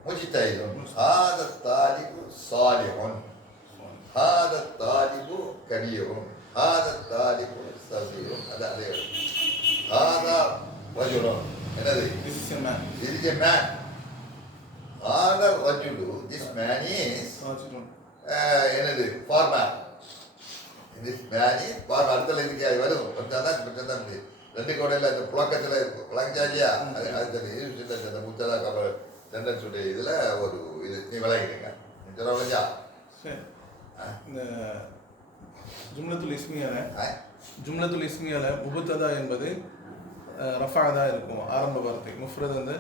முஜ்தஹிதுன் ஹாதா தாலிபு சாலிஹுன் ஹாதா தாலிபு கபீருன் ஹாதா தாலிபு சகீருன். அதே ஹாதா ரஜுலுன். என்னது? This is a man. This is a man. ஹாதா ரஜுலு. This man is என்னது? Farmer. This man is farmer. அடுத்தல இதுக்கு வரும். கொஞ்சம் தான் முடியும். ரெண்டு கோடையில் அந்த புழக்கத்தில் புழங்கா இல்லையா? அந்த முத்ததா கபர் சென்டென்ஸுடைய இதில் ஒரு இது நீ விளங்கிடுங்க. சொல்ல விளைஞ்சா இந்த ஜும்லத்துல் இஸ்மியால முபத்ததா என்பது ரஃபா தான் இருக்கும். ஆரம்ப வார்த்தை முஃப்ரத் வந்து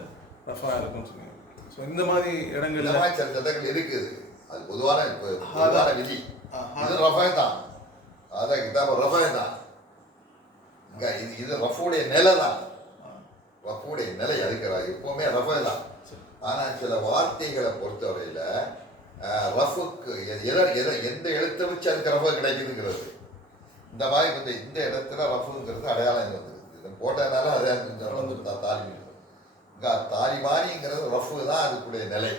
ரஃபா இருக்கும்னு சொன்னீங்க. ஸோ இந்த மாதிரி இடங்கள்ல சில சட்டங்கள் இருக்குது. அது பொதுவான விதி. இது ரஃபா தான். அதான் கிதாபு ரஃபா தான். இங்கே இது ரஃபுடைய நிலை தான். ரஃபுடைய நிலை அதுக்கு எப்போவுமே ரஃபா தான். ஆனால் சில வார்த்தைகளை பொறுத்தவரையில் ரஃபுக்கு எந்த எழுத்தை வச்சு அதுக்கு ரஃபு கிடைக்குதுங்கிறது. இந்த மாதிரி வந்து இந்த இடத்துல ரஃபுங்கிறது அடையாளம் வந்தது. இதை போட்டதுனால அதே தாலிமி. இங்கே தாலிமானிங்கிறது ரஃபு தான் அதுக்குடைய நிலை.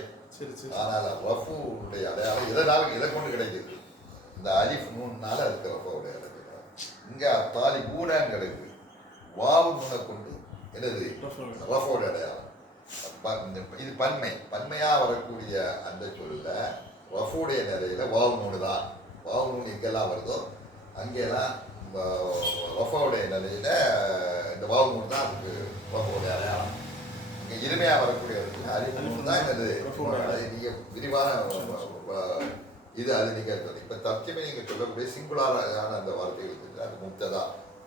ஆனால் ரஃபுடைய அடையாளம் இதை கொண்டு கிடைக்குது. இந்த அலிஃப் நூன்னால அதுக்கு ரஃபுடைய அடையாளம். இங்கே தாலி பூனான்னு கிடைக்குது. வாவு நூனை கொண்டு என்னது ரஃபுடைய அடையாளம். இது பன்மையாக வரக்கூடிய அந்த சொல்ல ரஃபுடைய நிலையில் வாவு நூனு தான். வாவு நூன் எங்கெல்லாம் வருதோ அங்கெல்லாம் ரஃபுடைய நிலையில் இந்த வாவு நூன் தான் அதுக்கு ரஃபுடைய அடையாளம். இங்கே இனிமையாக வரக்கூடிய அலிஃப் நூன் தான் என்னது நீங்கள் விரிவான இது. அது நீங்கள் இப்போ தர்ஜிமை நீங்கள் சொல்லக்கூடிய சிங்குலாரான அந்த வார்த்தைகள் அது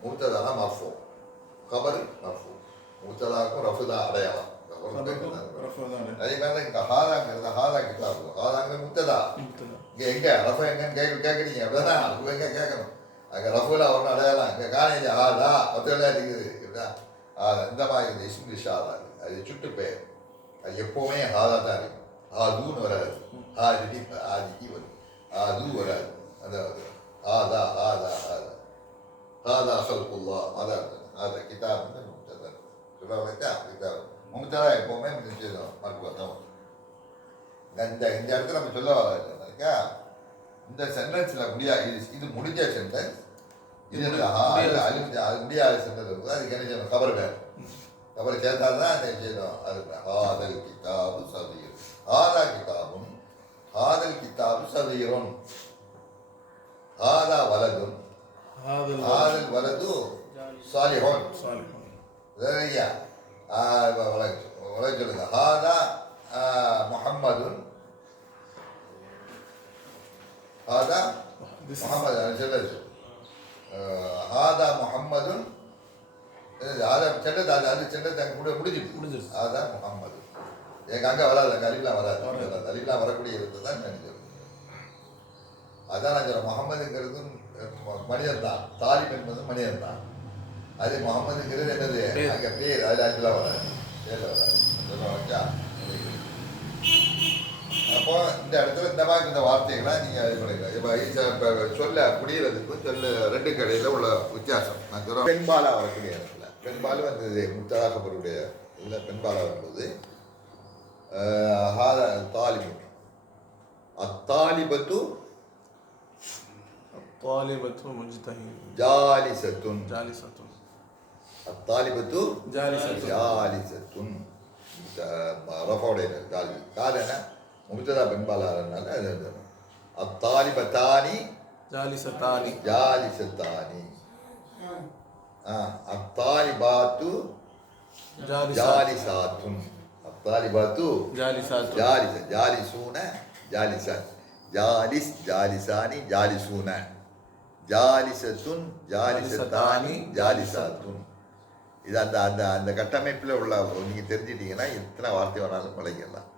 முப்ததானா மர்ஃபூ. கபர் மர்ஃபூ. முப்ததாவுக்கும் ரஃபு தான் அடையாளம். அதே மாதிரி இங்கே ஹாதாங்கிறது ஹாதா கிதாபு. ஹாதாங்கிறது முப்ததா. இங்கே எங்கே ரஃபு எங்கன்னு கேட்குறீங்க. அப்படிதான் ரஃபு எங்கே கேட்கணும். அங்கே ரஃபுல ஒன்றும் அடையாளம் இங்கே காலேஜ் ஹாதா 10 இருக்குது. இப்படின்னா இந்த மாதிரி இந்த இஸ்மில் ஷாதா அது சுட்டு பெயர். அது எப்போவுமே ஹாதா தான் இருக்கும். ஹாதுன்னு வராது. ஹாதி வரும். ஹாது வராது. அதாவது ஹாதா ஹாதா ஹாதா ஹாதா ஹல்குல்லா. அதான் அது கிதாப் வந்து முப்ததா. சொல்ல வச்சா கிதாப் முப்ததா எப்போவுமே மறுபடியும் இந்த இடத்துல நம்ம சொல்ல வராக்கா இந்த சென்டென்ஸில் முடியாது. இது முடிஞ்ச சென்டென்ஸ். இது அது முடியாத சென்டென்ஸ் இருக்குது. அதுக்கு என்ன செய்யணும்? கபர் வேணும். கபர் சேர்த்தா தான் என்ன செய்யணும்? அது ஹாதல் கிதாபு சதீர். ஹாதா கிதாபும் ஹாதல் கிதாபு சதீரும். ஹாதா வலதும் ஹாதல் வலது சாலிஹுன். சரியா? வளர்ச்சி சொல்லுங்க. ஹாதா முஹம்மதுன். ஹாதா முஹம்மது செல்லது. ஹாதா முஹம்மதுன். அதை செல்லது அது செல்லது அங்கே கூட முடிஞ்சிடுச்சு. ஹாதா முஹம்மது. எங்கள் அங்கே வராது. அங்கே அலிலாம் வராது. அலிலாம் வரக்கூடிய இடத்தை தான் நினைக்கிறது. அதான் நான் சொல்கிறேன். முகமதுங்கிறதும் மனிதன் தான். தாலிப் என்பதும் மனிதன் தான். அது முகமதுங்கிறது என்னது அங்கே பேர். அது அங்கெல்லாம் வராது. பேரில் வராது. வச்சா அப்போ இந்த இடத்துல இந்த மாதிரி இந்த வார்த்தைகள்லாம் நீங்கள் இது பண்ணுங்க. இப்போ சொல்ல முடிகிறதுக்கும் சொல்ல ரெண்டு கடையில் உள்ள வித்தியாசம் நான் சொல்கிறேன். பெண்பாலாக வரக்கூடிய இடத்துல பெண்பாலும் அந்த முத்ததாகபருடைய இதில் பெண்பாலாக வரும்போது ஹாதா தாலிபுன் அத்தாலிபத்து الطالبة مجتهد ஜாலிசத்துன் جالسة அத்தாலிபத்து ஜாலிசத்துன். ஜாலிசத்துன் ரஃபோடைய ஜாலி காரண முபத்ததா பெண்பாலாகிறதுனால அது எழுதணும். அத்தாலிபத்தானி جالستان ஜாலிசத்தானி அத்தாலிபாத்து جالسات ஜாலிசாத்துன் அத்தாலிபாத்து جالسات ஜாலிசூன ஜாலிசான் ஜாலிஸ் ஜாலிசானி ஜாலிசூன ஜாலிசத்துன் ஜாலிசத்தானி ஜாலிசாத்துன். இது அந்த அந்த அந்த கட்டமைப்பில் உள்ள நீங்கள் தெரிஞ்சிட்டீங்கன்னா எத்தனை வார்த்தை வேணாலும் பழகிடலாம்.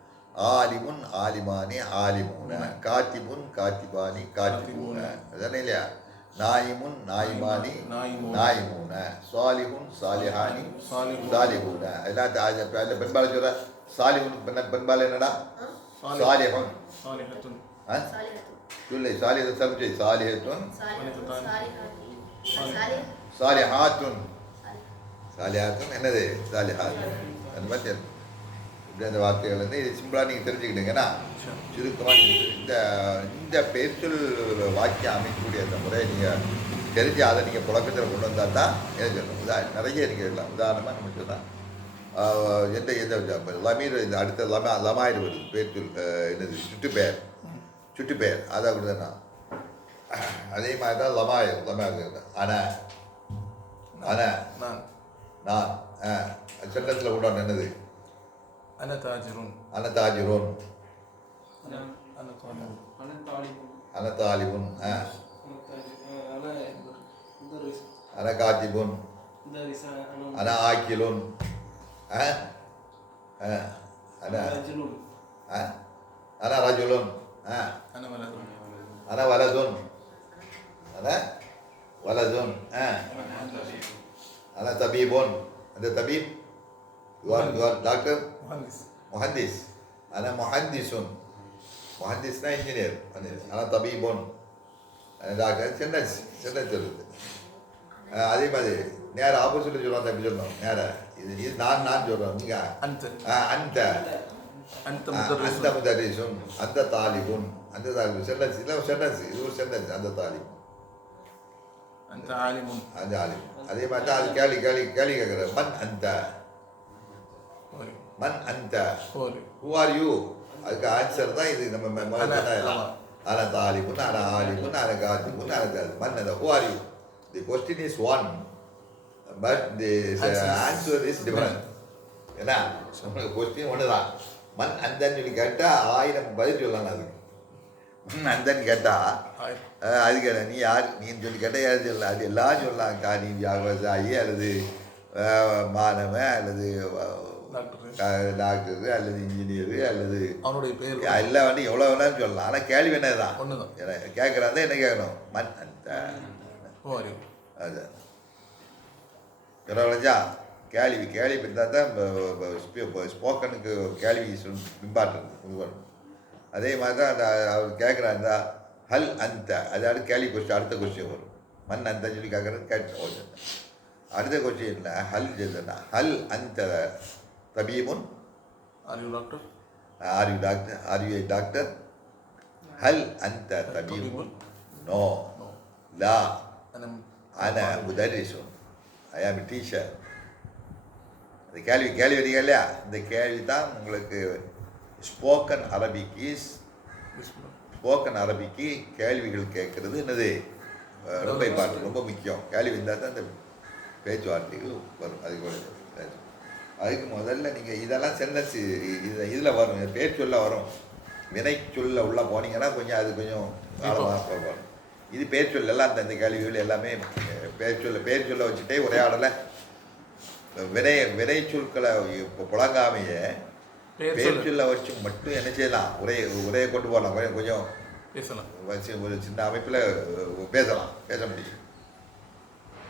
ஆலிமுன் ஆலிமானி ஆலிமூன காத்திபுன் காத்திபானி காத்திபூன அதானே இல்லையா? நாயிமுன் நாயிமானி நாயிமூன சாலிஹுன் சாலிஹானி சாலிஹூன. எல்லாம் அதில் பெண்பால் சொல்ற சாலிஹுன் பெண்பால் என்னடா? சாலிஹுன் صالحة இல்லை சாலிஹத்து சப்ஜை சாலிஹத்துன் صالحة சாலிஹாத்துன் சாலிஹாத்துன் என்னது சாலிஹாத்துன் அந்த மாதிரி இப்படி அந்த வார்த்தைகள் வந்து இது சிம்பிளாக நீங்கள் தெரிஞ்சுக்கிட்டீங்கன்னா சுருக்கமாக நீங்கள் இந்த இந்த பேச்சொல் வாக்கியம் அமைக்கக்கூடிய அந்த முறையை நீங்கள் தெரிஞ்சு அதை நீங்கள் புழக்கத்தில் கொண்டு வந்தால் தான் என்ன சொல்லணும். நிறைய நீங்கள் இல்லை. உதாரணமாக நம்ம சொன்னால் எந்த எந்த லமீர் இந்த அடுத்த லமாயிர் வருது பேச்சொல் என்னது சுட்டுப்பெயர் அதை அப்படிதானா அதே மாதிரி தான் லமாயிர் அன அன நான் சட்டத்தில் உண்டான என்னது أنا تاجر அன தாஜிரோன் أنا طالب أنا طالب அன தாலிபுன் أنا مدرس அன காத்திபுன் مدرس அன ஆக்கிலுன் அன رجل அன ரஜுலுன் أنا ولد அன வலதுன் அன வலதுன் அன தபீபுன் அந்த தபீப் டாக்டர் مهندس முஹந்திஸ் அன முஹந்திஸுன் முஹந்திஸ்னா இன்ஜினியர் அன தபீபுன் டாக்டர் சென்டென்ஸ் சொல்லுது. அதே மாதிரி நேரம் ஆப்போசிட்டில் சொல்லுவோம் தம்பி சொல்லணும் நேரம் இது நான் சொல்கிறோம் நீங்கள் أنت அந்த أنت அந்த مدرس முதரிசும் அந்த தாலிபுன் அந்த தாலிபுன் சென்டென்ஸ் இல்லை சென்டென்ஸ் இது ஒரு சென்டென்ஸ் அந்த தாலிபுன் أنت عالم அந்த ஆலிம். அதே மாதிரி தான் அது கேள்வி கேட்குற மன் அந்த மன் அந்த قولي ஹூ ஆர் யூ அதுக்கு ஆன்சர் தான் இது நம்ம அன தாலிபுன் அன ஆலிபுன் அன காத்திபுன் அன தாலிபுன் மன் அந்த who are you the question is one but the answer is different. ஏன்னா உங்களுக்கு கொஸ்டின் ஒன்று தான். மண் அந்தன்னு சொல்லி கேட்டால் 1000 பதில் சொல்லலாம். அதுக்கு மண் அந்தன்னு கேட்டால் அதுக்கு நீ யார் நீன்னு சொல்லி கேட்டால் யாரும் சொல்லலாம். அது எல்லாம் சொல்லலாம். நீ விவசாயி அல்லது மாணவன் அல்லது டாக்டரு அல்லது இன்ஜினியரு அல்லது அவனுடைய பேர் எல்லாம் வந்து எவ்வளோ வேணாலும் சொல்லலாம். ஆனால் கேள்வி என்ன தான் ஒன்று தான். கேட்குறாங்க என்ன கேட்கணும் மண் அந்த அது விளைஞ்சா கேள்வி இருந்தால் தான் ஸ்போக்கனுக்கு கேள்வி பிம்பாட்டு. அதே மாதிரி தான் அந்த அவர் கேட்குறாருந்தா ஹல் அந்த அதாவது கேள்வி கொஸ்டின் அடுத்த கொஸ்டின் வரும். மண் அந்த சொல்லி கேட்குறது கேட்டு அடுத்த கொஸ்டின் ஹல் சொல்லுன்னா ஹல் அந்த தபீபுன் are you doctor are you doctor ஹல் அந்த தபீபுன் நோ லா அன முதரிசுன் ஐ ஆம் டீச்சர். அந்த கேள்வி வரீங்க இல்லையா? இந்த கேள்வி தான் உங்களுக்கு ஸ்போக்கன் அரபிக்கு கேள்விகள் கேட்குறது என்னது ரொம்ப இம்பார்ட்டன், ரொம்ப முக்கியம். கேள்வி இருந்தால் தான் அந்த பேச்சுவார்த்தைகள் வரும். அதுக்கு முதல்ல நீங்கள் இதெல்லாம் சென்டென்ஸ் இதில் வரும், பேச்சொல்ல வரும். வினை சொல்ல உள்ளே போனீங்கன்னா கொஞ்சம் அது கொஞ்சம் காலமாக வரும். இது பேச்சொல் எல்லாம் அந்த கேள்விகள் எல்லாமே பேர் சொல்ல வச்சுட்டே உரையாடலை வினை சொற்களை இப்போ புழங்காமையே பேர் சொல்ல வச்சு மட்டும் என்ன செய்யலாம், உரையை கொண்டு போகலாம். கொஞ்சம் பேசலாம், வச்சு ஒரு சின்ன அமைப்பில் பேச முடியும்.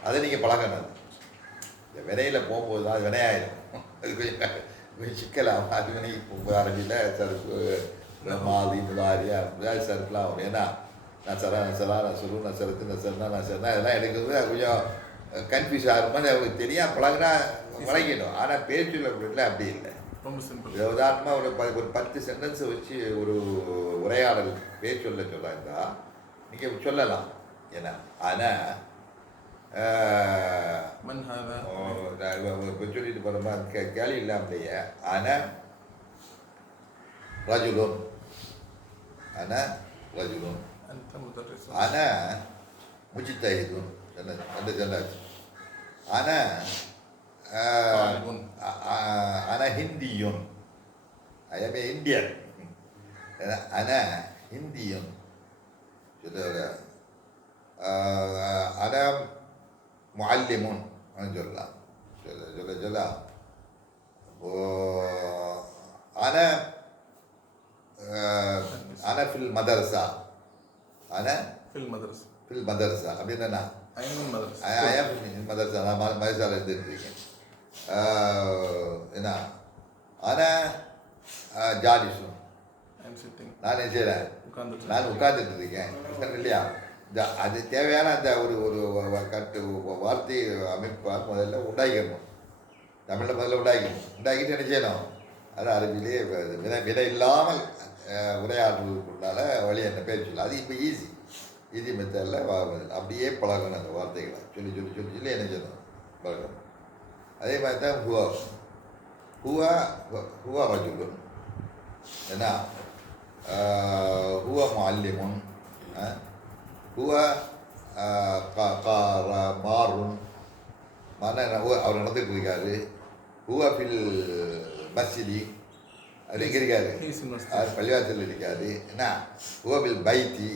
அதை நீங்கள் பழகணும். இந்த வினையில் போகும்போது தான் அது வினையாயிடும். அது கொஞ்சம் சிக்கலாம். அது வினை அரபியில் சருப்பு மாதி முதாரியா சருப்புலாம் வரும். ஏன்னா நசரா நசுரு நசரத்து நசர்னா நசர்னா இதெல்லாம் எடுக்கிறது கொஞ்சம் கன்ஃபியூஸ் ஆகும். அது அவங்களுக்கு தெரியும். பழகுனா வழங்கிடும். ஆனால் பேச்சுள்ள அப்படி இல்லை. ரொம்ப சிம்பிள். உதாரணமாக ஒரு 10 சென்டென்ஸை வச்சு ஒரு உரையாடல் பேச்சொல்ல சொல்லாந்தா நீங்கள் சொல்லலாம். ஏன்னா ஆனால் சொல்லிட்டு போகிறோமா கேள்வி இல்லாமலேயே ஆனால் ரஜுலுன் ரஜுலுன் முஜித்தஹிதுன் ரெண்டு சொன்னாச்சு. ஹிந்தியுன் ஐ எம் இந்தியன். ஹிந்தியுன் முஅல்லிமுன் சொல்லலாம். சொல்லலாம். أنا في المدرسة. أنا في المدرسة அப்படின்னா I am in المدرسة. நான் மதரசாவில் இருந்துருக்கேன். என்ன أنا جالس. நான் என்ன செய்கிறேன்? நான் உட்கார்ந்துட்டு இருக்கேன் இல்லையா? அது தேவையான அந்த ஒரு கட்டு வார்த்தை அமைப்பால் முதல்ல உண்டாக்கிடணும். தமிழில் முதல்ல உண்டாக்கிட்டு என்ன செய்யணும்? அது அரபியிலே விதை இல்லாமல் உரையாடுவதற்குள்ளால வழி என்ன பேர் சொல்லலாம். அது இப்போ ஈஸி மெத்தடில் அப்படியே பழகணும். அந்த வார்த்தைகளை சொல்லி என்ன செய்யணும்? பழகணும். அதே மாதிரி தான் ஹுவா ரஜுலுன் என்ன ஹுவ முஅல்லிமுன் ஹுவ மாறுன் அவர் நடந்துட்டு இருக்காரு. ஹுவ ஃபில் மஸ்ஜிதி அவர் எங்கே இருக்காரு? அவர் பள்ளிவாசலில் இருக்காரு. என்ன ஹுவபில் பைத்தி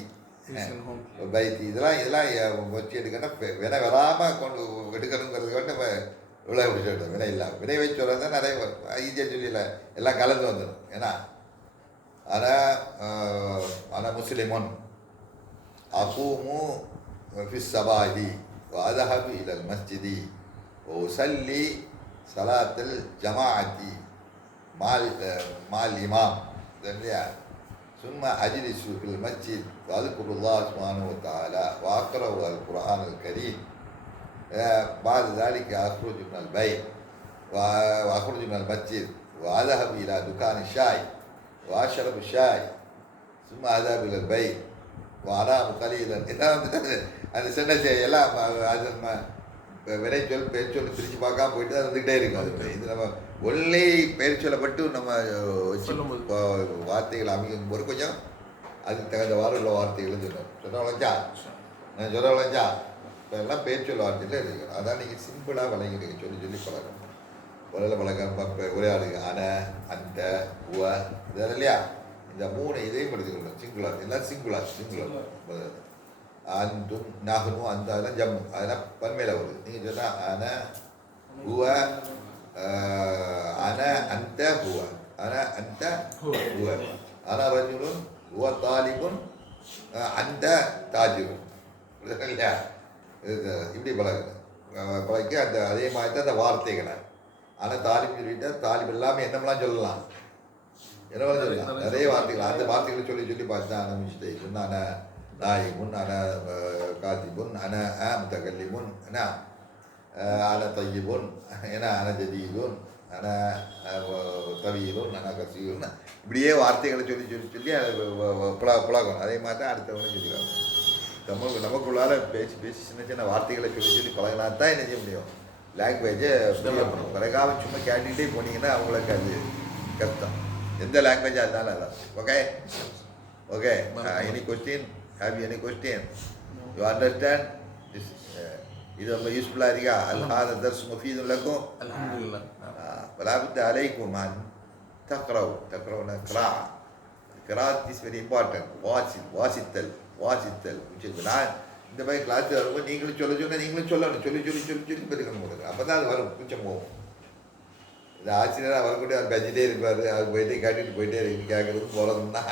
இதெல்லாம் வச்சு எடுக்கணும். வினை வராமல் கொண்டு எடுக்கணுங்கிறது வந்து நம்ம இவ்வளோ பிடிச்சிடும். வினை இல்லாமல் வினை வச்சு சொல்கிறது தான் நிறைய ஈஸியாக சொல்லல எல்லாம் கலந்து வந்துடும். ஏன்னா ஆனால் முஸ்லிமுன் அகூமு ஃபி ஸபாஹி வ அذهب إلى المسجد وأصلي صلاة الجماعة مع الإمام ثم أجلس في المسجد وأذكر الله سبحانه وتعالى وأقرأ القرآن الكريم. بعد ذلك أخرج من البيت وأخرج من المسجد وأذهب إلى دكان الشاي وأشرب الشاي ثم أذهب إلى البيت وأنام قليلا. அந்த சின்ன எல்லாம் அது வினைச்சொல் பேர்ச்சொல் பிரித்து பார்க்காம போயிட்டு தான் வந்துக்கிட்டே இருக்கும். அது இது நம்ம ஒன்லி பெயர்ச்சொல்லை மட்டும் நம்ம வார்த்தைகள் அமைக்கும் போது கொஞ்சம் அதுக்கு தகுந்தவாறு உள்ள வார்த்தைகளும் சொல்ல வளைஞ்சா நான் சொல்ல வளைஞ்சா இப்போ எல்லாம் பெயர்ச்சொல் வார்த்தையில் இருக்கணும். அதான் நீங்கள் சிம்பிளாக வழங்கிடுங்க. சொல்லி பழகணும். முதல்ல பழக்கம் உரையாடுங்க. அந்த உவ இதெல்லாம் இல்லையா? இந்த 3 இதையும் எடுத்துக்கணும். சிங்குலர் எல்லாம் சிங்குலர் அந்தும் நஹ்னு அந்த அதெல்லாம் ஜம்மு அதெல்லாம் பன்மையில் வருது. நீங்கள் சொன்னால் ஹுவ அந்த ஹுவ அந்த ஹுவ ரஜுலுன் ஹுவ தாலிபுன் அந்த தாஜிபுன் இல்லையா? இப்படி பழகி அந்த அதே மாதிரி தான் அந்த வார்த்தைகளை. ஆனால் தாலிப் சொல்லிட்டால் தாலிப் எல்லாமே என்னமெல்லாம் சொல்லலாம் நிறைய வார்த்தைகள். அந்த வார்த்தைகளை சொல்லி பார்த்தா ஆரம்பிச்சுட்டு சொன்னான நாயிமுன் காத்திபுன் முத்தகல்லிமுன் தய்யிபுன் ஜதீதுன் தவீதுன் கசீருன் இப்படியே வார்த்தைகளை சொல்லி புழகணும். அதே மாதிரி தான் அடுத்தவங்களும் சொல்லிடுவாங்க. நமக்குள்ளார பேசி சின்ன வார்த்தைகளை சொல்லி பழகினா தான் என்ன செய்ய முடியும்? லாங்குவேஜை பிறகாம சும்மா கேட்டுக்கிட்டே போனீங்கன்னா அவங்களுக்கு அது கஷ்டம். எந்த லாங்குவேஜாக இருந்தாலும் அதான். Okay any question? Have you any question? You understand? This إذا ما يسبل هذا هذا الدرس مفيد لكم. الحمد لله. فلا بد عليكم أن تقرأون قراءة. القراءة is very important. வாசித்தல் நான் இந்த மாதிரி கிளாஸ் வரும்போது நீங்களும் நீங்களும் சொல்லணும். சொல்லி பெருக்கணும் போடுங்க. அப்போ தான் அது வரும். கொஞ்சம் போகும். இந்த ஆசிரியராக வரக்கூடிய அவர் பெஞ்சிட்டே இருப்பார். அவர் போயிட்டே காட்டிட்டு போயிட்டே இருக்கு கேட்குறது போகிறதுன்னா